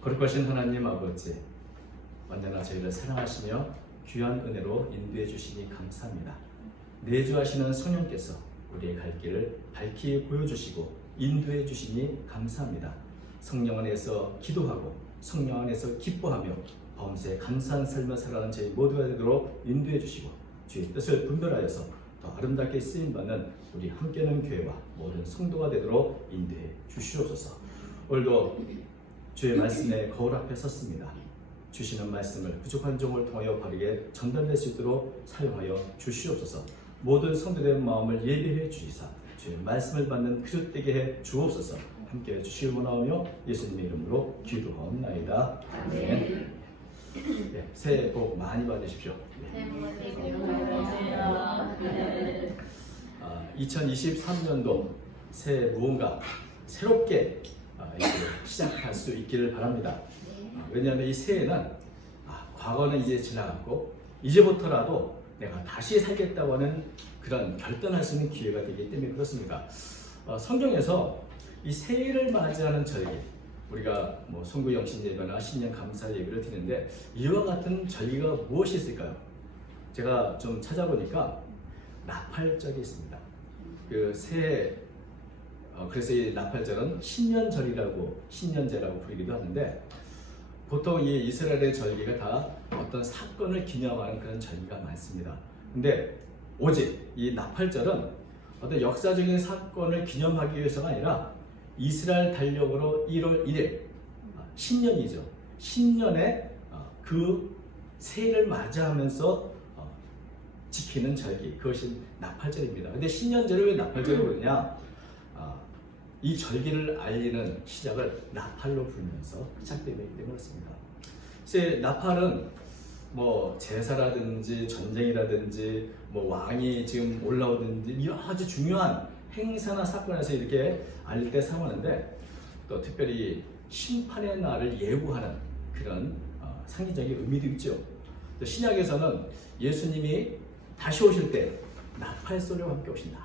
거룩하신 하나님 아버지, 언제나 저희를 사랑하시며 귀한 은혜로 인도해 주시니 감사합니다. 내주하시는 성령께서 우리의 갈 길을 밝히 보여주시고 인도해 주시니 감사합니다. 성령 안에서 기도하고 성령 안에서 기뻐하며 범사에 감사한 삶을 살아가는 저희 모두가 되도록 인도해 주시고 주의 뜻을 분별하여서 더 아름답게 쓰임받는 우리 함께하는 교회와 모든 성도가 되도록 인도해 주시옵소서. 오늘도 주의 말씀에 거울 앞에 섰습니다. 주시는 말씀을 부족한 종을 통하여 바르게 전달될 수 있도록 사용하여 주시옵소서. 모든 성도된 마음을 예비해 주시사 주의 말씀을 받는 그릇되게 해 주옵소서. 함께해 주시길 원하오며 예수님의 이름으로 기도하옵나이다. 아멘. 네, 새해 복 많이 받으십시오. 네. 2023년도 새해 무언가 새롭게 시작할 수 있기를 바랍니다. 왜냐하면 이 새해는 과거는 이제 지나갔고 이제부터라도 내가 다시 살겠다고 하는 그런 결단할 수 있는 기회가 되기 때문에 그렇습니다. 성경에서 이 새해를 맞이하는 절기, 우리가 송구영신 예배나 신년 감사 예배를 드리는데 이와 같은 절기가 무엇이 있을까요? 제가 좀 찾아보니까 나팔절이 있습니다. 그 새해, 그래서 이 나팔절은 신년절이라고 신년제라고 부르기도 하는데, 보통 이 이스라엘의 절기가 다 어떤 사건을 기념하는 그런 절기가 많습니다. 근데 오직 이 나팔절은 어떤 역사적인 사건을 기념하기 위해서가 아니라 이스라엘 달력으로 1월 1일 신년이죠. 신년에 그 새해를 맞이하면서 지키는 절기, 그것이 나팔절입니다. 근데 신년절을 왜 나팔절을 부르냐? 이 절기를 알리는 시작을 나팔로 부르면서 시작되기 때문에 그렇습니다. 그래서 나팔은 제사라든지 전쟁이라든지 왕이 지금 올라오든지 이런 아주 중요한 행사나 사건에서 이렇게 알릴 때 사용하는데, 또 특별히 심판의 날을 예고하는 그런 상징적인 의미도 있죠. 또 신약에서는 예수님이 다시 오실 때 나팔 소리와 함께 오신다.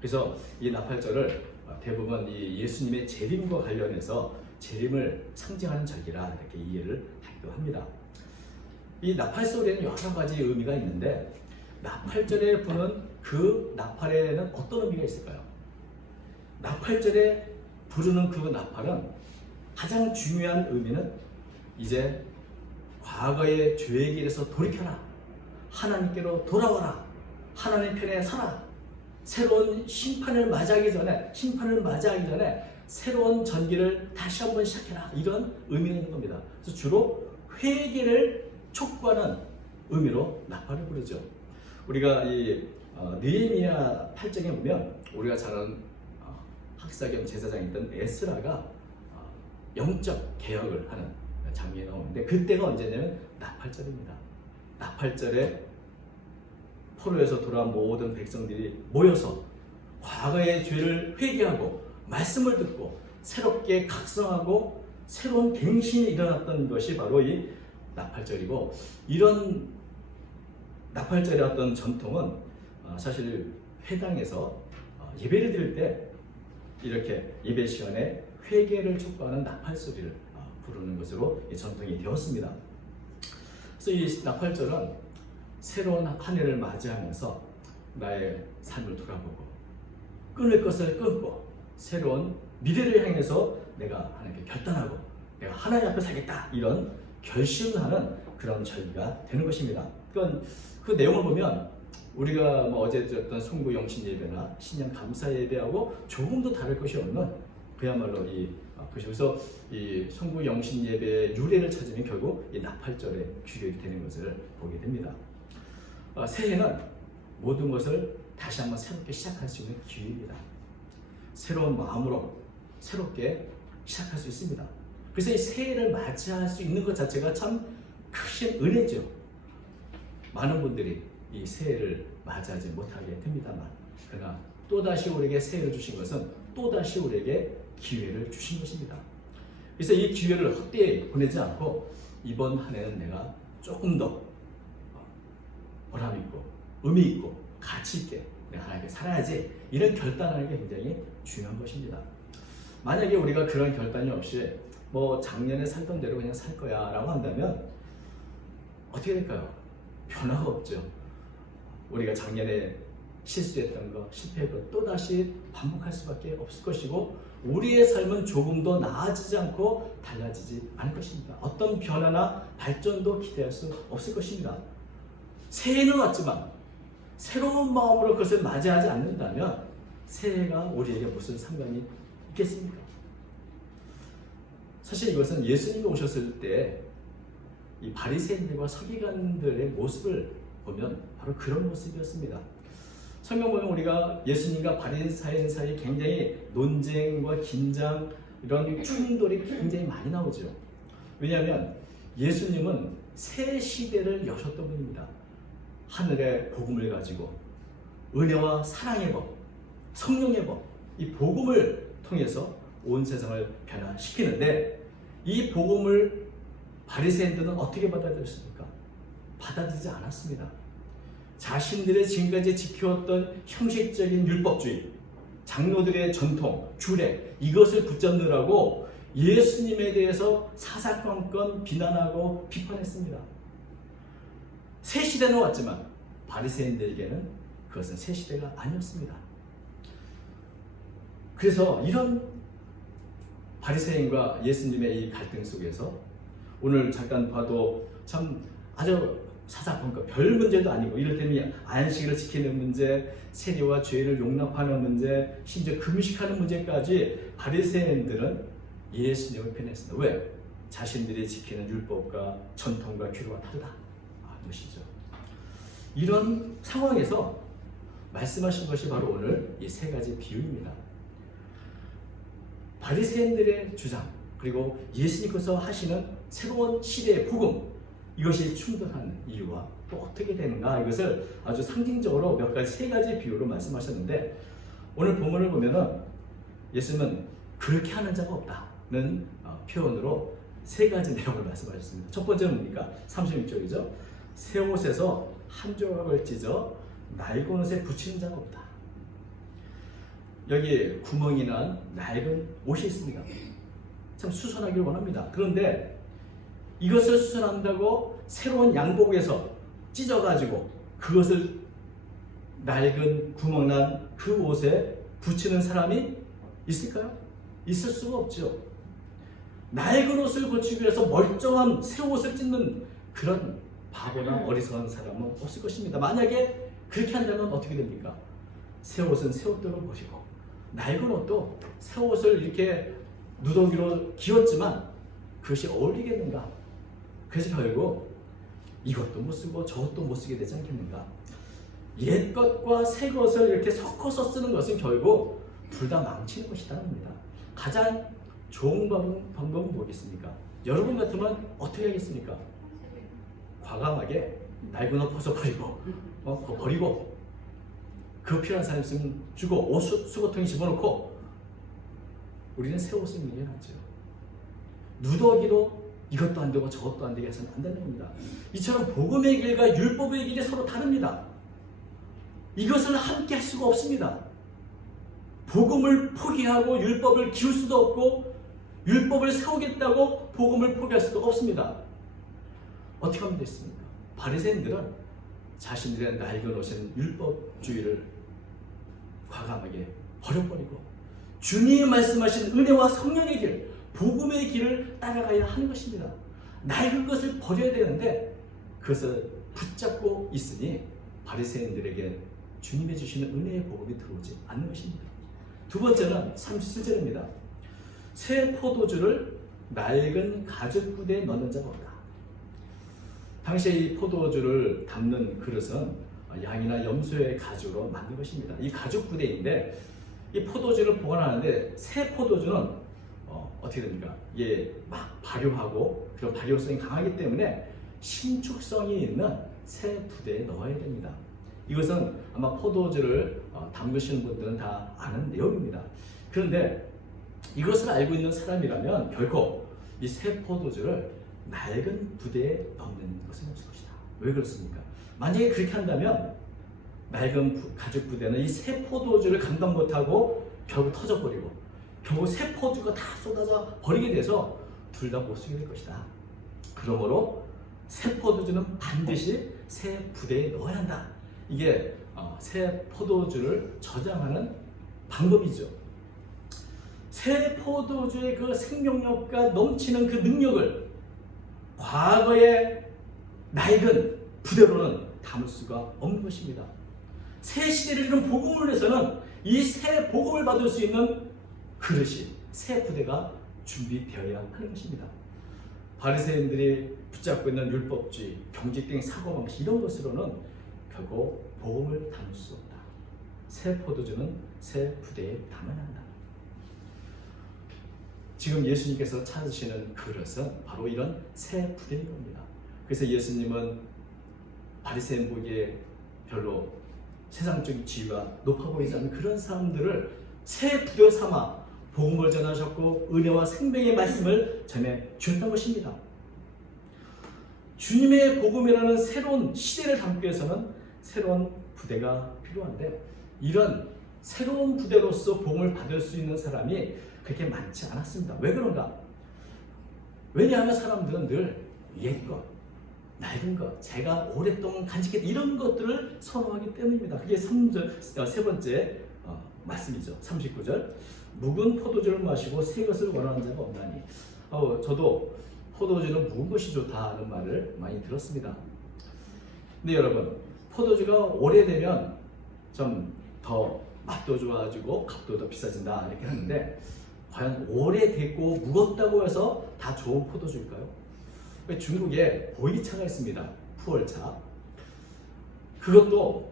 그래서 이 나팔절을 대부분 이 예수님의 재림과 관련해서 재림을 상징하는 절기라 이렇게 이해를 하기도 합니다. 이 나팔 소리에는 여러 가지 의미가 있는데, 나팔절에 부는 그 나팔에는 어떤 의미가 있을까요? 나팔절에 부르는 그 나팔은 가장 중요한 의미는 이제 과거의 죄의 길에서 돌이켜라, 하나님께로 돌아와라, 하나님 편에 서라, 새로운 심판을 맞이하기 전에 새로운 전기를 다시 한번 시작해라, 이런 의미가 있는 겁니다. 그래서 주로 회개를 촉구하는 의미로 나팔을 부르죠. 우리가 이 느헤미야 8장에 보면 우리가 잘 아는 학사 겸 제사장이었던 에스라가 영적 개혁을 하는 장면이 나오는데, 그때가 언제냐면 나팔절입니다. 나팔절에 포로에서 돌아온 모든 백성들이 모여서 과거의 죄를 회개하고 말씀을 듣고 새롭게 각성하고 새로운 갱신이 일어났던 것이 바로 이 나팔절이고, 이런 나팔절의 어떤 전통은 사실 회당에서 예배를 드릴 때 이렇게 예배 시간에 회개를 촉구하는 나팔 소리를 부르는 것으로 전통이 되었습니다. 그래서 이 나팔절은 새로운 한 해를 맞이하면서 나의 삶을 돌아보고 끊을 것을 끊고 새로운 미래를 향해서 내가 하나님께 결단하고 내가 하나님 앞에 살겠다, 이런 결심을 하는 그런 절기가 되는 것입니다. 그러니까 그 내용을 보면 우리가 어제 드렸던 송구 영신 예배나 신년 감사 예배하고 조금도 다를 것이 없는 그야말로 그래서 이 송구 영신 예배의 유래를 찾으면 결국 이 나팔절의 규격이 되는 것을 보게 됩니다. 새해는 모든 것을 다시 한번 새롭게 시작할 수 있는 기회입니다. 새로운 마음으로 새롭게 시작할 수 있습니다. 그래서 이 새해를 맞이할 수 있는 것 자체가 참 크신 은혜죠. 많은 분들이 이 새해를 맞이하지 못하게 됩니다만, 그러나 또다시 우리에게 새해를 주신 것은 또다시 우리에게 기회를 주신 것입니다. 그래서 이 기회를 헛되이 보내지 않고 이번 한 해는 내가 조금 더 보람 있고 의미 있고 가치 있게 내가 하나님께 살아야지, 이런 결단하는 게 굉장히 중요한 것입니다. 만약에 우리가 그런 결단이 없이 뭐 작년에 살던 대로 그냥 살 거야 라고 한다면 어떻게 될까요? 변화가 없죠. 우리가 작년에 실수했던 거, 실패했던 거 또다시 반복할 수밖에 없을 것이고 우리의 삶은 조금 더 나아지지 않고 달라지지 않을 것입니다. 어떤 변화나 발전도 기대할 수 없을 것입니다. 새해는 왔지만 새로운 마음으로 그것을 맞이하지 않는다면 새해가 우리에게 무슨 상관이 있겠습니까? 사실 이것은 예수님이 오셨을 때 이 바리새인들과 서기관들의 모습을 보면 바로 그런 모습이었습니다. 성경 보면 우리가 예수님과 바리새인 사이에 굉장히 논쟁과 긴장 이런 충돌이 굉장히 많이 나오죠. 왜냐하면 예수님은 새 시대를 여셨던 분입니다. 하늘의 복음을 가지고 은혜와 사랑의 법, 성령의 법, 이 복음을 통해서 온 세상을 변화시키는데 이 복음을 바리새인들은 어떻게 받아들였습니까? 받아들이지 않았습니다. 자신들의 지금까지 지켜왔던 형식적인 율법주의, 장로들의 전통, 규례 이것을 붙잡느라고 예수님에 대해서 사사건건 비난하고 비판했습니다. 새 시대는 왔지만 바리새인들에게는 그것은 새 시대가 아니었습니다. 그래서 이런 바리새인과 예수님의 이 갈등 속에서 오늘 잠깐 봐도 참 아주 사사건건 별 문제도 아니고 이를테면 안식일을 지키는 문제, 세리와 죄를 용납하는 문제, 심지어 금식하는 문제까지 바리새인들은 예수님을 편했습니다. 왜? 자신들이 지키는 율법과 전통과 규례와 다르다. 것이죠. 이런 상황에서 말씀하신 것이 바로 오늘 이 세 가지 비유입니다. 바리새인들의 주장 그리고 예수님께서 하시는 새로운 시대의 복음 이것이 충돌하는 이유와 또 어떻게 되는가 이것을 아주 상징적으로 몇 가지 세 가지 비유로 말씀하셨는데 오늘 본문을 보면은 예수님은 그렇게 하는 자가 없다는 표현으로 세 가지 내용을 말씀하셨습니다. 첫 번째는 뭡니까? 36절이죠. 새 옷에서 한 조각을 찢어 낡은 옷에 붙이는 자가 없다. 여기 구멍이 난 낡은 옷이 있습니다. 참 수선하기를 원합니다. 그런데 이것을 수선한다고 새로운 양복에서 찢어가지고 그것을 낡은 구멍 난 그 옷에 붙이는 사람이 있을까요? 있을 수가 없죠. 낡은 옷을 고치기 위해서 멀쩡한 새 옷을 찢는 그런 바보나 어리석은 사람은 없을 것입니다. 만약에 그렇게 한다면 어떻게 됩니까? 새 옷은 새 옷대로 버리고 낡은 옷도 새 옷을 이렇게 누더기로 기웠지만 그것이 어울리겠는가? 그래서 결국 이것도 못 쓰고 저것도 못 쓰게 되지 않겠는가? 옛 것과 새 것을 이렇게 섞어서 쓰는 것은 결국 둘 다 망치는 것이라는 겁니다. 가장 좋은 방법은 뭐겠습니까? 여러분 같으면 어떻게 하겠습니까? 과감하게 낡은 옷 벗어버리고 그거 버리고 그 필요한 사람 있으면 주고 옷 수거통에 집어넣고 우리는 새 옷을 입는 게 낫죠. 누더기로 이것도 안 되고 저것도 안 되게 해서는 안 되는 겁니다. 이처럼 복음의 길과 율법의 길이 서로 다릅니다. 이것을 함께 할 수가 없습니다. 복음을 포기하고 율법을 기울 수도 없고 율법을 세우겠다고 복음을 포기할 수도 없습니다. 어떻게 하면 됐습니까? 바리새인들은 자신들의 낡은 옷인 율법주의를 과감하게 버려버리고 주님이 말씀하신 은혜와 성령의 길, 복음의 길을 따라가야 하는 것입니다. 낡은 것을 버려야 되는데 그것을 붙잡고 있으니 바리새인들에게 주님이 주시는 은혜의 복음이 들어오지 않는 것입니다. 두 번째는 37절입니다. 새 포도주를 낡은 가죽 부대에 넣는 자가 없다. 당시에 이 포도주를 담는 그릇은 양이나 염소의 가죽으로 만든 것입니다. 이 가죽 부대인데 이 포도주를 보관하는데 새 포도주는 어떻게 됩니까? 이게 막 발효하고 그런 발효성이 강하기 때문에 신축성이 있는 새 부대에 넣어야 됩니다. 이것은 아마 포도주를 담그시는 분들은 다 아는 내용입니다. 그런데 이것을 알고 있는 사람이라면 결코 이 새 포도주를 낡은 부대에 넣는 것은 없을 것이다. 왜 그렇습니까? 만약에 그렇게 한다면 낡은 가죽 부대는 이 새 포도주를 감당 못하고 결국 터져버리고 결국 새 포도주가 다 쏟아져 버리게 돼서 둘 다 못 쓰게 될 것이다. 그러므로 새 포도주는 반드시 새 부대에 넣어야 한다. 이게 새 포도주를 저장하는 방법이죠. 새 포도주의 그 생명력과 넘치는 그 능력을 과거의 낡은 부대로는 담을 수가 없는 것입니다. 새 시대를 이룬 복음을 위해서는 이 새 복음을 받을 수 있는 그릇이, 새 부대가 준비되어야 하는 것입니다. 바리새인들이 붙잡고 있는 율법주의, 경직된 사고방식 이런 것으로는 결국 복음을 담을 수 없다. 새 포도주는 새 부대에 담아야 한다. 지금 예수님께서 찾으시는 그릇은 바로 이런 새 부대인 겁니다. 그래서 예수님은 바리새인 보기에 별로 세상적인 지위가 높아 보이지 않는 그런 사람들을 새 부대 삼아 복음을 전하셨고 은혜와 생명의 말씀을 전해 주셨던 것입니다. 주님의 복음이라는 새로운 시대를 담기 위해서는 새로운 부대가 필요한데, 이런 새로운 부대로서 복음을 받을 수 있는 사람이 그렇게 많지 않았습니다. 왜 그런가? 왜냐하면 사람들은 늘 옛것, 낡은 것, 제가 오랫동안 간직했던 이런 것들을 선호하기 때문입니다. 그게 세 번째 말씀이죠. 39절. 묵은 포도주를 마시고 새 것을 원하는 자가 없나니. 저도 포도주는 묵은 것이 좋다는 말을 많이 들었습니다. 근데 여러분, 포도주가 오래되면 좀 더 맛도 좋아지고 값도 더 비싸진다 이렇게 하는데, 과연 오래됐고 묵었다고 해서 다 좋은 포도주일까요? 중국에 보이차가 있습니다. 푸얼차. 그것도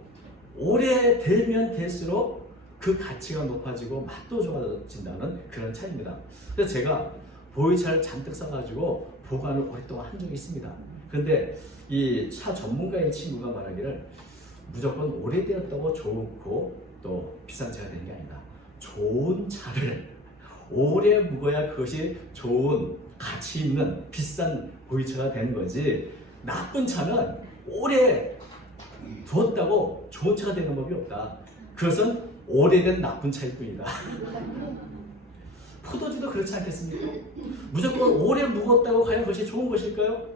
오래되면 될수록 그 가치가 높아지고 맛도 좋아진다는 그런 차입니다. 그래서 제가 보이차를 잔뜩 사가지고 보관을 오랫동안 한 적이 있습니다. 그런데 이 차 전문가인 친구가 말하기를 무조건 오래되었다고 좋고 또 비싼 차가 되는 게 아니다. 좋은 차를 오래 묵어야 그것이 좋은 가치 있는 비싼 보이차가 되는 거지, 나쁜 차는 오래 두었다고 좋은 차가 되는 법이 없다. 그것은 오래된 나쁜 차일 뿐이다. 포도주도 그렇지 않겠습니까? 무조건 오래 묵었다고 과연 그것이 좋은 것일까요?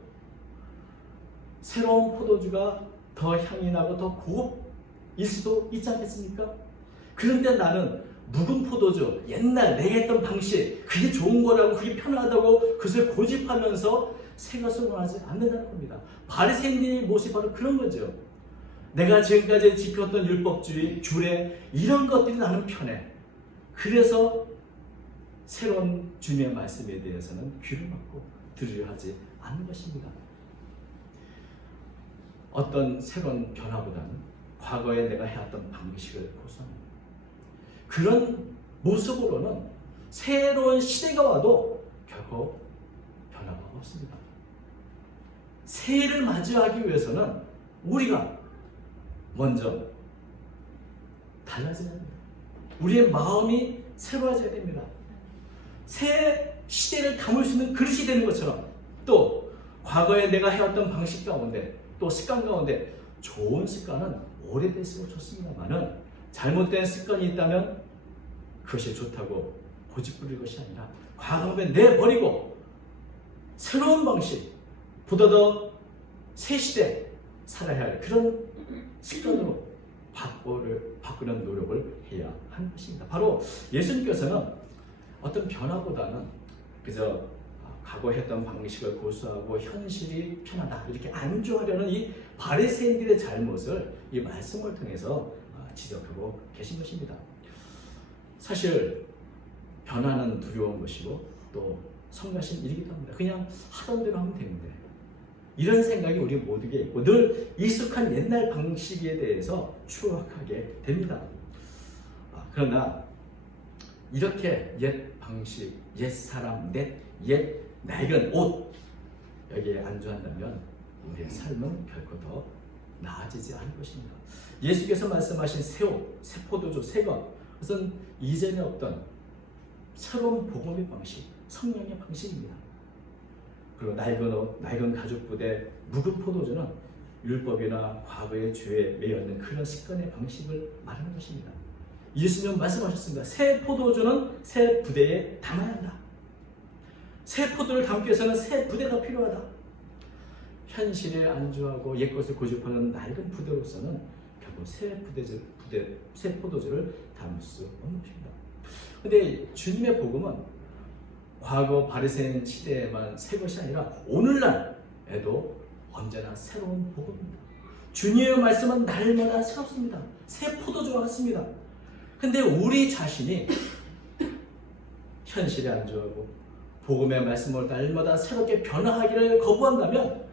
새로운 포도주가 더 향이 나고 더 고급일 수도 있지 않겠습니까? 그런데 나는 묵은 포도주, 옛날 내가 했던 방식, 그게 좋은 거라고, 그게 편하다고 그것을 고집하면서 새 것을 원하지 않는다는 겁니다. 바리새인의 모습이 바로 그런 거죠. 내가 지금까지 지켰던 율법주의, 규례 이런 것들이 나는 편해. 그래서 새로운 주님의 말씀에 대해서는 귀를 막고 들으려 하지 않는 것입니다. 어떤 새로운 변화보다는 과거에 내가 해왔던 방식을 고수하는 그런 모습으로는 새로운 시대가 와도 결코 변화가 없습니다. 새해를 맞이하기 위해서는 우리가 먼저 달라져야 합니다. 우리의 마음이 새로워져야 됩니다. 새 시대를 담을 수 있는 그릇이 되는 것처럼, 또 과거에 내가 해왔던 방식 가운데, 또 습관 가운데 좋은 습관은 오래될수록 좋습니다만은 잘못된 습관이 있다면 그것이 좋다고 고집부릴 것이 아니라 과거에 내버리고 새로운 방식, 보다 더 새 시대 살아야 할 그런 습관으로 바꾸는 노력을 해야 하는 것입니다. 바로 예수님께서는 어떤 변화보다는 그저 과거 했던 방식을 고수하고 현실이 편하다 이렇게 안주하려는 이 바리새인들의 잘못을 이 말씀을 통해서 지적하고 계신 것입니다. 사실 변화는 두려운 것이고 또 성가신 일이기도 합니다. 그냥 하던 대로 하면 되는데, 이런 생각이 우리 모두에게 있고 늘 익숙한 옛날 방식에 대해서 추억하게 됩니다. 그러나 이렇게 옛 방식, 옛 사람, 옛 낡은 옷 여기에 안주한다면 우리의 삶은 결코 더 나아지지 않을 것입니다. 예수께서 말씀하신 새 옷, 새 포도주, 새 것, 그것은 이전에 없던 새로운 복음의 방식, 성령의 방식입니다. 그리고 낡은 가죽 부대, 묵은 포도주는 율법이나 과거의 죄에 매여있는 그런 습관의 방식을 말하는 것입니다. 예수님은 말씀하셨습니다. 새 포도주는 새 부대에 담아야 한다. 새 포도를 담기 위해서는 새 부대가 필요하다. 현실에 안주하고 옛것을 고집하는 낡은 부대로서는 결국 새 포도주를 담을 수 없는 것입니다. 근데 주님의 복음은 과거 바리새인 시대에만 새 것이 아니라 오늘날에도 언제나 새로운 복음입니다. 주님의 말씀은 날마다 새롭습니다. 새 포도주와 같습니다. 근데 우리 자신이 현실에 안주하고 복음의 말씀을 날마다 새롭게 변화하기를 거부한다면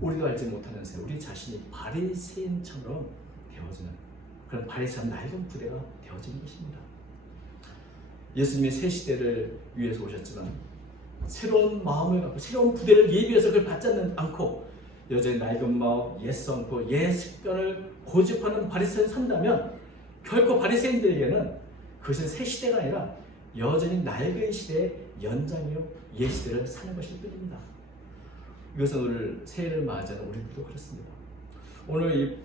우리도 알지 못하는 새 우리 자신이 바리새인처럼 되어지는 그런 바리새인 낡은 부대가 되어지는 것입니다. 예수님이 새 시대를 위해서 오셨지만 새로운 마음을 갖고 새로운 부대를 예비해서 그걸 받지 않고 여전히 낡은 마음, 옛 성품, 옛 습관을 고집하는 바리새인 산다면 결코 바리새인들에게는 그것은 새 시대가 아니라 여전히 낡은 시대의 연장이요 옛 시대를 사는 것일 뿐입니다. 이것은 오늘 새해를 맞이하는 우리들도 그렇습니다. 오늘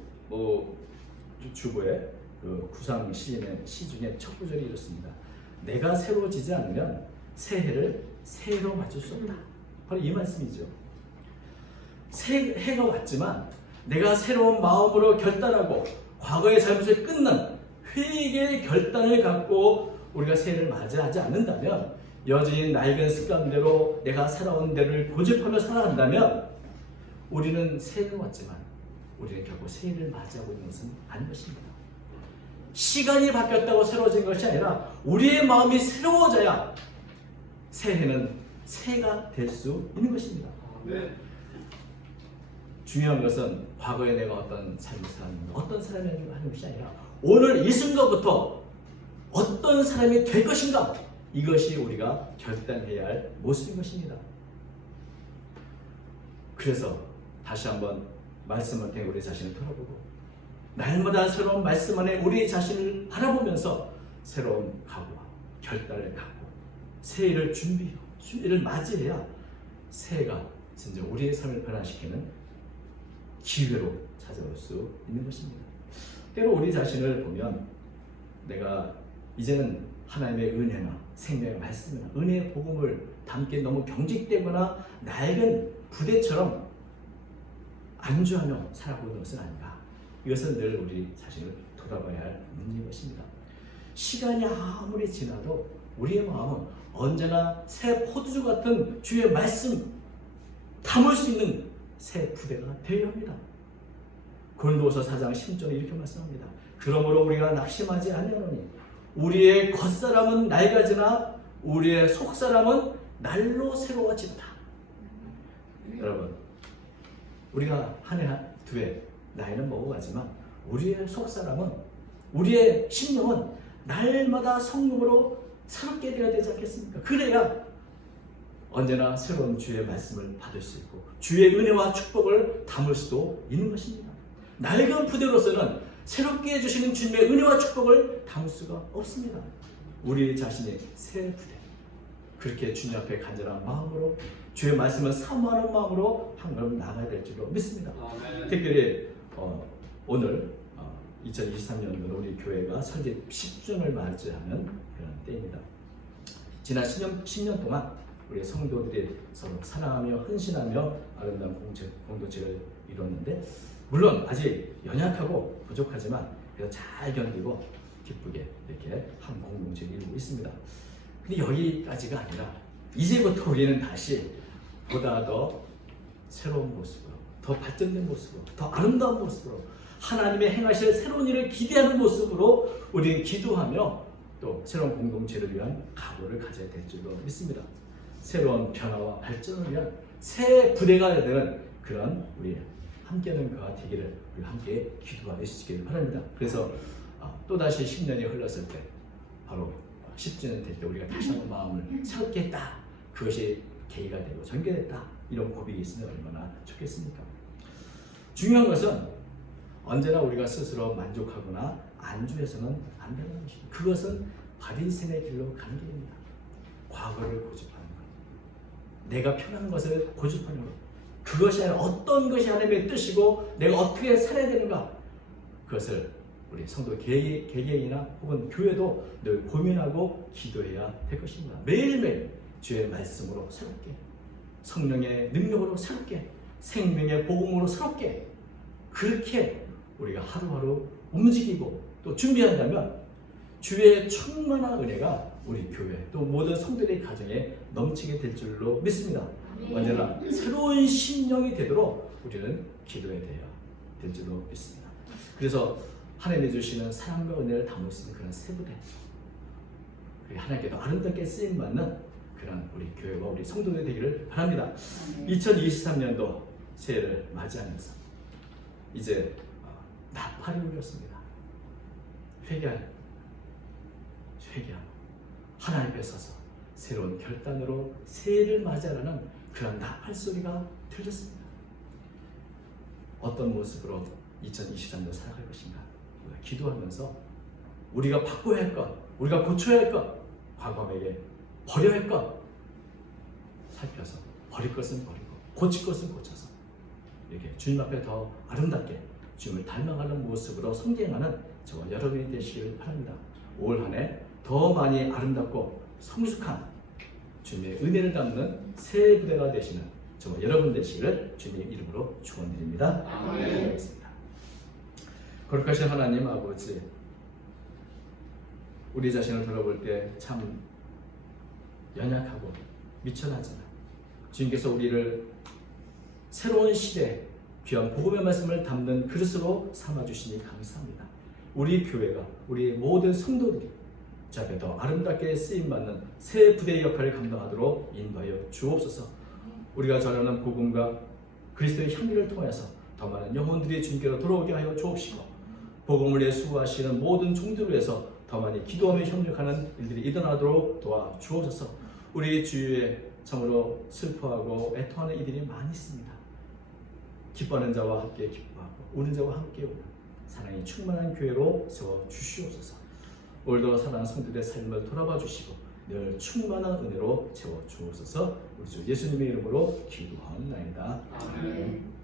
주보에 그 구상 시인의 시 중에 첫 구절이 이렇습니다. 내가 새로워지지 않으면 새해를 새해로 맞출 수 없다. 바로 이 말씀이죠. 새해가 왔지만 내가 새로운 마음으로 결단하고 과거의 잘못을 끊는 회개의 결단을 갖고 우리가 새해를 맞이하지 않는다면 여전히 낡은 습관대로 내가 살아온 데를 고집하며 살아간다면 우리는 새해는 왔지만 우리는 결국 새해를 맞이하고 있는 것은 아닌 것입니다. 시간이 바뀌었다고 새로워진 것이 아니라 우리의 마음이 새로워져야 새해는 새해가 될 수 있는 것입니다. 네. 중요한 것은 과거에 내가 어떤 삶을 살았는가 어떤 사람이었는가 하는 것이 아니라 오늘 이 순간부터 어떤 사람이 될 것인가 이것이 우리가 결단해야 할 모습인 것입니다. 그래서 다시 한번 말씀을 통해 우리 자신을 돌아보고 날마다 새로운 말씀 안에 우리 자신을 바라보면서 새로운 각오와 결단을 갖고 새해를 준비를 맞이해야 새해가 진짜 우리의 삶을 변화시키는 기회로 찾아올 수 있는 것입니다. 때로 우리 자신을 보면 내가 이제는 하나님의 은혜나 생명의 말씀이나 은혜의 복음을 담기에 너무 경직되거나 낡은 부대처럼 안주하며 살아가고 있는 것은 아닌가. 이것은 늘 우리 자신을 돌아봐야 할 문제인 것입니다. 시간이 아무리 지나도 우리의 마음은 언제나 새 포도주 같은 주의 말씀 담을 수 있는 새 부대가 되어야 합니다. 고린도후서 4장 10절에 이렇게 말씀합니다. 그러므로 우리가 낙심하지 아니하노니 우리의 겉사람은 낡아지나 우리의 속사람은 날로 새로워진다. 여러분, 우리가 한 해 두 해 나이는 먹어가지만 우리의 속사람은 우리의 심령은 날마다 성령으로 새롭게 되어야 되지 않겠습니까? 그래야 언제나 새로운 주의 말씀을 받을 수 있고 주의 은혜와 축복을 담을 수도 있는 것입니다. 낡은 부대로서는 새롭게 해주시는 주님의 은혜와 축복을 담을 수가 없습니다. 우리 자신의 새 부대 그렇게 주님 앞에 간절한 마음으로 주의 말씀을 사모하는 마음으로 한 걸음 나가야 될 줄로 믿습니다. 특별히 오늘 2023년도 우리 교회가 설립 10주년을 맞이하는 그런 때입니다. 지난 10년 동안 우리 성도들이 서로 사랑하며 헌신하며 아름다운 공동체를 이뤘는데 물론 아직 연약하고 부족하지만 그래도 잘 견디고 기쁘게 이렇게 한 공동체를 이루고 있습니다. 근데 여기까지가 아니라 이제부터 우리는 다시 보다 더 새로운 모습으로 더 발전된 모습으로 더 아름다운 모습으로 하나님의 행하실 새로운 일을 기대하는 모습으로 우리는 기도하며 또 새로운 공동체를 위한 각오를 가져야 될 줄로 믿습니다. 새로운 변화와 발전을 위한 새 부대가 되는 그런 우리 함께하는 그와 되기를 우리 함께 기도하여 주시기를 바랍니다. 그래서 또다시 10년이 흘렀을 때 바로 10주년 될 때 우리가 다시 한번 마음을 새롭게 했다. 그것이 계기가 되고 전개됐다. 이런 고백이 있으면 얼마나 좋겠습니까? 중요한 것은 언제나 우리가 스스로 만족하거나 안주해서는 안 되는 것입니다. 그것은 바리새인의 길로 가는 길입니다. 과거를 고집하는 것, 내가 편한 것을 고집하는 것, 그것이 아니라 어떤 것이 하나님의 뜻이고 내가 어떻게 살아야 되는가, 그것을 우리 성도 개개인이나 혹은 교회도 늘 고민하고 기도해야 될 것입니다. 매일매일 주의 말씀으로 새롭게, 성령의 능력으로 새롭게, 생명의 복음으로 새롭게, 그렇게 우리가 하루하루 움직이고 또 준비한다면 주의 충만한 은혜가 우리 교회 또 모든 성도들의 가정에 넘치게 될 줄로 믿습니다. 언제나 새로운 심령이 되도록 우리는 기도해야 될 줄로 믿습니다. 그래서 하나님이 주시는 사랑과 은혜를 담을 수 있는 그런 세 부대, 하나님께도 아름답게 쓰임받는 그런 우리 교회와 우리 성도들 되기를 바랍니다. 2023년도 새해를 맞이하면서 이제 나팔이 울렸습니다. 회개하고 하나님 앞에 서서 새로운 결단으로 새해를 맞이하라는 그런 나팔 소리가 들렸습니다. 어떤 모습으로 2023년 살아갈 것인가? 우리가 기도하면서 우리가 바꿔야 할 것, 우리가 고쳐야 할 것, 과거에게 버려야 할 것 살펴서 버릴 것은 버리고 고칠 것은 고쳐서 이렇게 주님 앞에 더 아름답게 주님을 닮아가는 모습으로 성장하는 저와 여러분이 되시길 바랍니다. 올 한 해 더 많이 아름답고 성숙한 주님의 은혜를 담는 새 부대가 되시는 저와 여러분 되시기를 주님의 이름으로 축원드립니다. 기도하겠습니다. 거룩하신 하나님 아버지, 우리 자신을 돌아볼 때 참 연약하고 미천하지만 주님께서 우리를 새로운 시대 귀한 복음의 말씀을 담는 그릇으로 삼아주시니 감사합니다. 우리 교회가, 우리 모든 성도들이 주 앞에 더 아름답게 쓰임받는 새 부대의 역할을 감당하도록 인도하여 주옵소서. 우리가 전하는 복음과 그리스도의 향기를 통해서 더 많은 영혼들이 주님께로 돌아오게 하여 주옵시고, 복음을 위해 수고하시는 모든 종들을 위해서 더 많이 기도하며 협력하는 일들이 일어나도록 도와주옵소서. 우리 주위에 참으로 슬퍼하고 애통하는 이들이 많이 있습니다. 기뻐하는 자와 함께 기뻐하고 우는 자와 함께 우는 사랑이 충만한 교회로 세워 주시옵소서. 올도 사랑하는 성도들의 삶을 돌아봐 주시고 늘 충만한 은혜로 채워 주옵소서. 우리 주 예수님의 이름으로 기도하옵나이다. 아멘.